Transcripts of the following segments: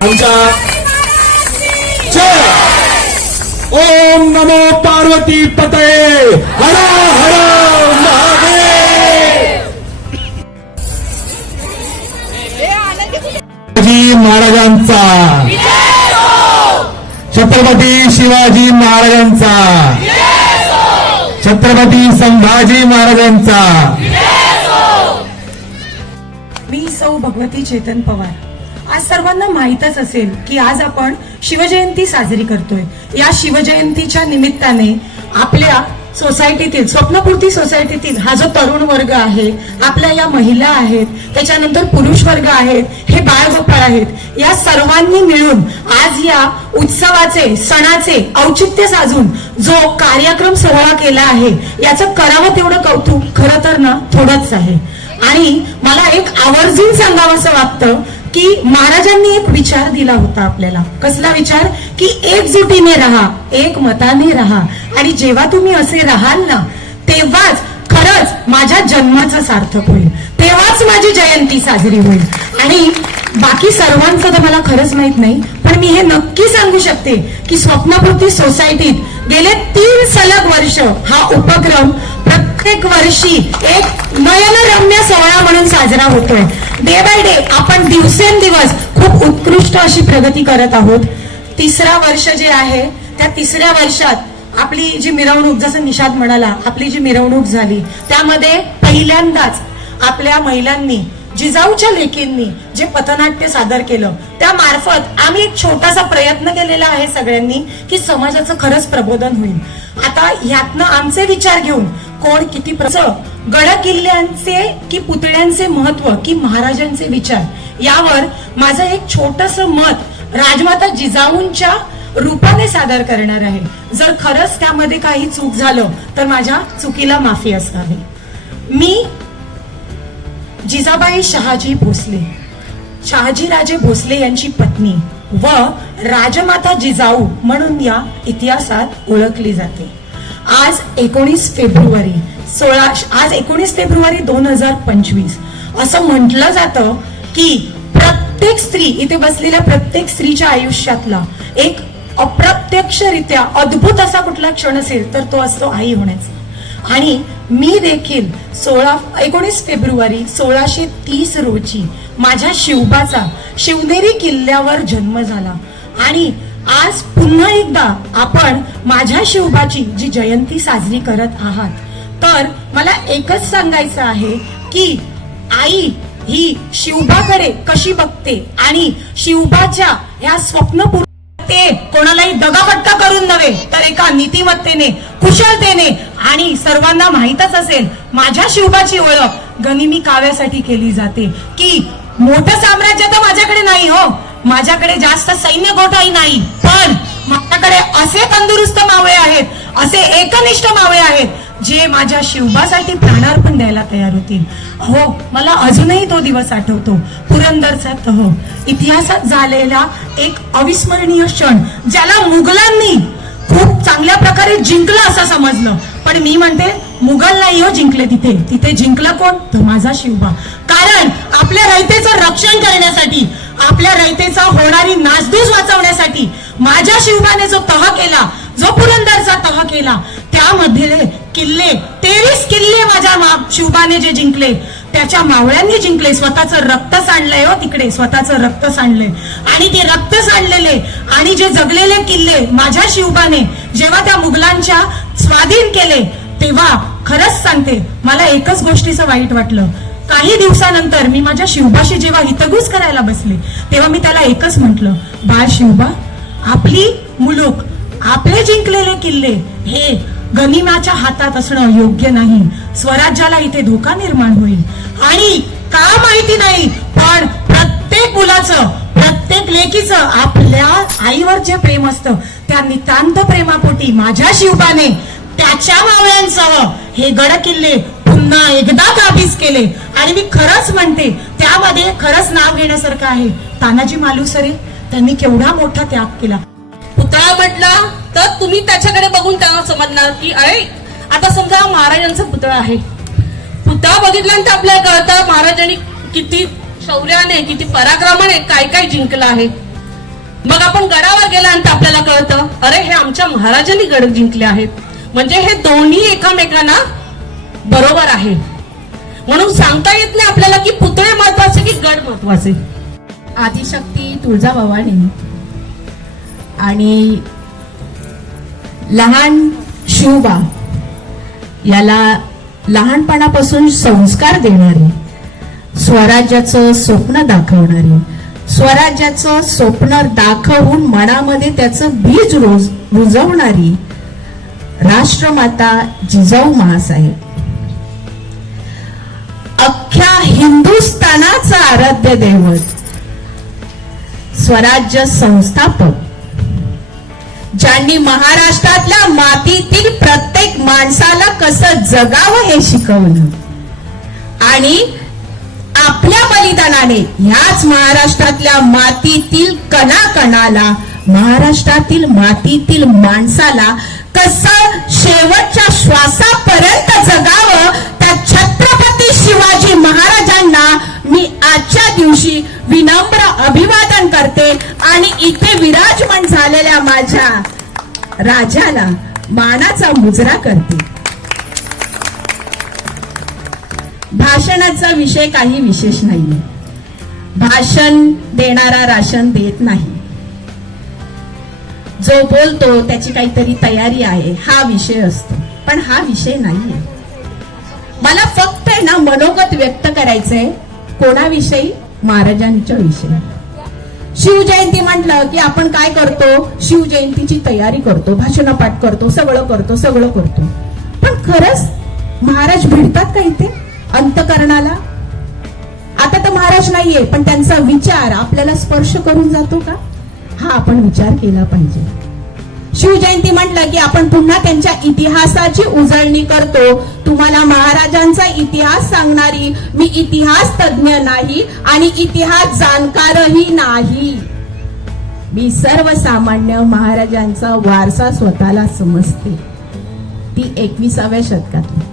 आमच्या जय ओम नमो पार्वती पतये हर हर महादेव। शिवाजी महाराजांचा छत्रपती शिवाजी महाराजांचा छत्रपती संभाजी महाराजांचा। मी सौ भगवती चेतन पवार। आज सर्वांना माहीतच असेल की आज आपण शिवजयंती साजरी करतोय। या शिवजयंतीच्या निमित्ताने आपल्या सोसायटीतील स्वप्नपूर्ती सोसायटीतील हा जो तरुण वर्ग आहे, आपल्या या महिला आहेत, त्याच्यानंतर पुरुष वर्ग आहेत, हे बाळगोपाळ आहेत, या सर्वांनी मिळून आज या उत्सवाचे सणाचे औचित्य साधून जो कार्यक्रम सोहळा केला आहे, याचं करावं तेवढं कौतुक खरं तर ना थोडंच आहे। आणि मला एक आवर्जून सांगावंसं वाटतं की महाराजांनी एक विचार दिला होता आपल्याला। कसला विचार? की एकजुटीने राहा, एक मताने राहा, आणि जेव्हा तुम्ही असे राहाल ना, तेव्हाच खरंच माझ्या जन्माचं सार्थक होईल, तेव्हाच माझी जयंती साजरी होईल। आणि बाकी सर्वांचं तर मला खरंच माहित नाही, पण मी हे नक्की सांगू शकते की स्वप्नपूर्ती सोसायटीत गेले 3 सलग वर्ष हा उपक्रम प्रत्येक वर्षी एक नयनरम्य सोहळा म्हणून साजरा होतोय। डे बाय डे आपण दिवसेंदिवस खूप उत्कृष्ट अशी प्रगती करत आहोत। 3रा वर्ष जे आहे, त्या 3ऱ्या वर्षात आपली जी मिरवणूक, जसं निषाद म्हणाला, आपली जी मिरवणूक झाली त्यामध्ये पहिल्यांदाच आपल्या महिलांनी, जिजाऊच्या लेकींनी जे पथनाट्य सादर केलं, त्या मार्फत आम्ही एक छोटासा प्रयत्न केलेला आहे सगळ्यांनी की समाजाचं खरंच प्रबोधन होईल। आता यातनं आमचे विचार घेऊन कोण किती गड किल्ल्यांचे की पुतळ्यांचे महत्व की महाराजांचे विचार, यावर माझं एक छोटंसं मत राजमाता जिजाऊंच्या रूपाने सादर करणार आहे। जर खरंच त्यामध्ये काही चूक झालं तर माझ्या चुकीला माफी असावी। मी जिजाबाई शहाजी भोसले, शहाजीराजे भोसले यांची पत्नी व राजमाता जिजाऊ म्हणून या इतिहासात ओळखली जाते। आज 19 फेब्रुवारी 2025 असं म्हटलं जातं की प्रत्येक स्त्री, इथे बसलेल्या प्रत्येक स्त्रीच्या आयुष्यातला एक अप्रत्यक्षरित्या अद्भुत असा कुठला क्षण असेल तर तो असतो आई होण्याचा। आणि मी देखील 19 फेब्रुवारी 1630 रोजी माझ्या शिवबाचा शिवनेरी किल्ल्यावर जन्म झाला। आणि आज पुन्हा एकदा आपण माझ्या शिवबाची जी जयंती साजरी करत आहात, तर मला एकच सांगायचं आहे की आई ही शिवबाकडे कशी बघते आणि शिवबाच्या या स्वप्नपूर्ण ते कोणालाही दगाफटका करून नव्हे तर एका नीतिमत्तेने, कुशलतेने, आणि सर्वांना माहीतच असेल माझ्या शिवबाची ओळख गनिमी काव्यासाठी केली जाते की मोठं साम्राज्य तर माझ्याकडे नाही हो, माझ्याकडे जास्त सैन्य गोठाही नाही, पण माझ्याकडे असे तंदुरुस्त मावळे आहेत, असे एकनिष्ठ मावळे आहेत जे माझ्या शिवबासाठी प्राणार्पण द्यायला तयार होतील। हो, मला अजूनही तो दिवस आठवतो, पुरंदरचा तह, इतिहासात झालेला एक अविस्मरणीय क्षण, ज्याला मुघलांनी खूप चांगल्या प्रकारे जिंकलं असं समजलं, पण मी म्हणते मुघल नाही हो जिंकले, तिथे जिंकला कोण? तर माझा शिवबा। कारण आपल्या रयतेचं रक्षण करण्यासाठी, आपल्या रयतेचा होणारी नासधूस वाचवण्यासाठी माझ्या शिवबाने जो तह केला, जो पुरंदरचा तह केला, त्यामध्ये किल्ले 23 किल्ले माझ्या शिवबाने जे जिंकले, त्याच्या मावळ्यांनी जिंकले, स्वतःचं रक्त सांडलंय हो तिकडे, स्वतःचं रक्त सांडलंय। आणि ते रक्त सांडलेले आणि जे जगलेले किल्ले माझ्या शिवबाने जेव्हा त्या मुघलांच्या स्वाधीन केले, तेव्हा खरंच सांगते मला एकच गोष्टीचं वाईट वाटलं। काही दिवसानंतर मी माझ्या शिवबाशी जेव्हा हितगुज करायला बसले, तेव्हा मी त्याला एकच म्हटलं, बाळ शिवबा, आपली मुलूक, आपले जिंकलेले किल्ले हे गनिमाच्या हातात असणं योग्य नाही, स्वराज्याला इथे धोका निर्माण होईल। आणि का माहिती नाही, पण प्रत्येक मुलाचं, प्रत्येक लेकीचं आपल्या आईवर जे प्रेम असतं, त्या नितांत प्रेमापोटी माझ्या शिवबाने त्याच्या मावळ्यांसह हे गड किल्ले पुन्हा एकदा काबीज केले। आणि मी खरंच म्हणते त्यामध्ये खरंच नाव घेण्यासारखं आहे तानाजी मालुसरे, त्यांनी केवढा मोठा त्याग केला। पुतळा म्हटला तर तुम्ही त्याच्याकडे बघून त्यांना समजणार की अरे आता समजा महाराजांचा पुतळा आहे, पुतळा बघितल्यानंतर आपल्याला कळतं महाराजांनी किती शौर्याने, किती पराक्रमाने काय काय जिंकलं आहे। मग आपण गडावर गेल्यानंतर आपल्याला कळतं, अरे हे आमच्या महाराजांनी गड जिंकले आहेत. म्हणजे हे दोन्ही एकमेकांना बरोबर आहे. म्हणून सांगता येत नाही आपल्याला की पुतळे महत्वाचे की गड महत्वाचे. आदिशक्ती तुळजाभवानी आणि लहान शिवबा याला लहानपणापासून संस्कार देणारी, स्वराज्याचं स्वप्न दाखवणारी, स्वराज्याचं स्वप्न दाखवून मनामध्ये त्याचं बीज रुजवणारी राष्ट्रमाता जिजाऊ महासाहेब, अख्ख्या हिंदुस्थानाचं आराध्य दैवत, स्वराज्य संस्थापक, ज्यांनी महाराष्ट्रातल्या मातीतील प्रत्येक माणसाला कसं जगावं हे शिकवलं आणि आपल्या बलिदानाने ह्याच महाराष्ट्रातल्या मातीतील कणाकणाला, महाराष्ट्रातील मातीतील माणसाला कसं शेवटच्या श्वासापर्यंत जगावं, त्या छत्रपती शिवाजी महाराजांना मी आजच्या दिवशी विनम्र अभिवादन करते आणि इथे विराजमान झालेल्या माझ्या राजाला मानाचा मुजरा करते. भाषणाचा विषय काही विशेष नाहीये. भाषण देणारा राशन देत नाही. जो बोलतो त्याची काहीतरी तयारी आहे हा विषय असतो, पण हा विषय नाहीये. मला फक्त आहे ना मनोगत व्यक्त करायचंय. कोणाविषयी? महाराजांच्या विषयी. शिवजयंती म्हटलं की आपण काय करतो? शिवजयंतीची तयारी करतो, भाषणपाठ करतो, सगळं करतो. पण खरंच महाराज भिडतात का इथे अंतकरणाला? आता तर महाराज नाहीये, पण त्यांचा विचार आपल्याला स्पर्श करून जातो का? हा आपण विचार केला पाहिजे. शिवजयंती म्हटलं की आपण पुन्हा त्यांच्या इतिहासाची उजळणी करतो. तुम्हाला महाराजांचा इतिहास सांगणारी मी इतिहास तज्ञ नाही आणि इतिहास जाणकारही नाही. मी सर्वसामान्य महाराजांचा वारसा स्वतःला समजते. ती 21व्या शतकातली.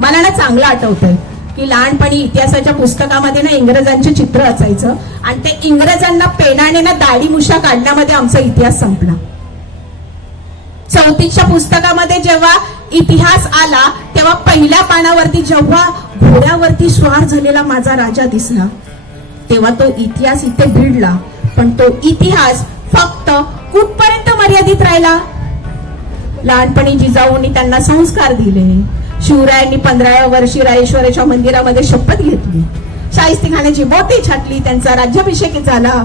मला ना चांगलं आठवतंय की लहानपणी इतिहासाच्या पुस्तकामध्ये ना इंग्रजांचे चित्र असायचं आणि ते इंग्रजांना पेनाने ना दाढी मुशा काढण्यामध्ये आमचा इतिहास संपला. 34च्या पुस्तकामध्ये जेव्हा इतिहास आला तेव्हा पहिल्या पानावरती जेव्हा घोड्यावरती स्वार झालेला माझा राजा दिसला तेव्हा तो इतिहास इथे भिडला. पण तो इतिहास फक्त कुठपर्यंत मर्यादित राहिला? लहानपणी जिजाऊंनी त्यांना संस्कार दिले. शिवरायांनी 15व्या वर्षी रायेश्वराच्या मंदिरामध्ये शपथ घेतली. शाहिस्तेखानाची बोटे छाटली. त्यांचा राज्याभिषेक झाला.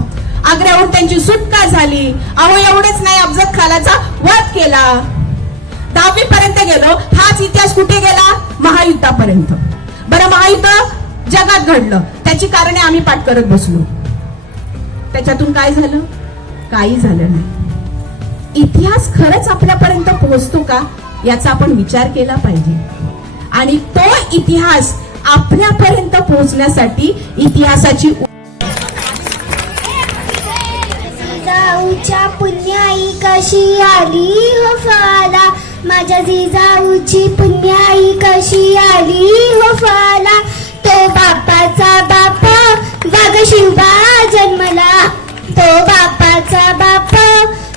आग्र्याहून त्यांची सुटका झाली. अहो एवढेच नाही, अफजल खानाचा वध केला. 10वी पर्यंत गेलो. हाच इतिहास कुठे गेला? महायुद्धापर्यंत. बरं, महायुद्ध जगात घडलं, त्याची कारणे आम्ही पाठ करत बसलो. त्याच्यातून काय झालं? काही झालं नाही. इतिहास खरंच आपल्यापर्यंत पोहोचतो का याचा आपण विचार केला पाहिजे. आणि तो इतिहास आपल्यापर्यंत पोहोचण्यासाठी इतिहासाची जिजाऊच्या पुण्याई कशी आली हो फाला, माझ्या जिजाऊची पुण्याई कशी आली हो फाला. तो बापाचा बापा वाघ शिवबा जन्मला, तो बापाचा बापा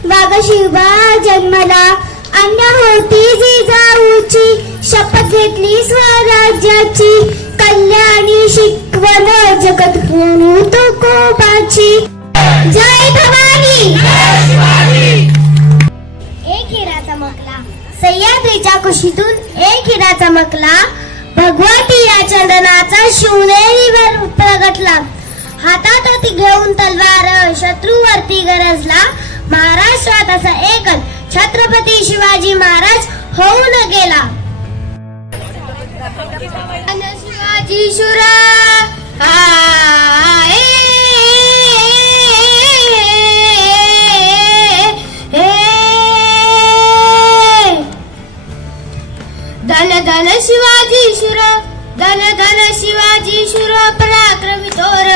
वाघ शिवबा जन्मला. अन्य होती जिजाऊची, शपथ घेतली स्वराज्याची, कल्याणी शिकवण जगत म्हणू तो कोबाची. जय भवानी. एक हिरा चमकला सह्याद्रीच्या कुशीतून, एक हिरा चमकला भगवती या चंदनाचा शिवनेरीवर प्रगटला. हातात होती घेऊन तलवार शत्रूवरती गरजला. महाराष्ट्रात असा एकच छत्रपती शिवाजी महाराज होऊन गेला. शिवाजी शुरा धन धन शिवाजी शुर, धन धन शिवाजी शुर पराक्रमी थोर.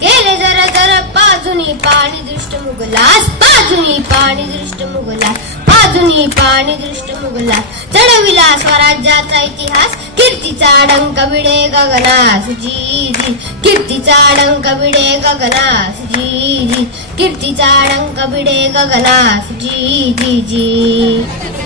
केले जरा जरा बाजूनी पाणी दृष्ट मुघलास, बाजूनी पाणी दृष्ट मुघलास, बाजूनी पाणी दृष्ट मुघलास. चढविला स्वराज्याचा इतिहास, कीर्तीचा डंक भिडे गगनास जी जी, कीर्तीचा डंक भिडे गगनास जी जी, कीर्तीचा डंक भिडे गगनास जी जी जी.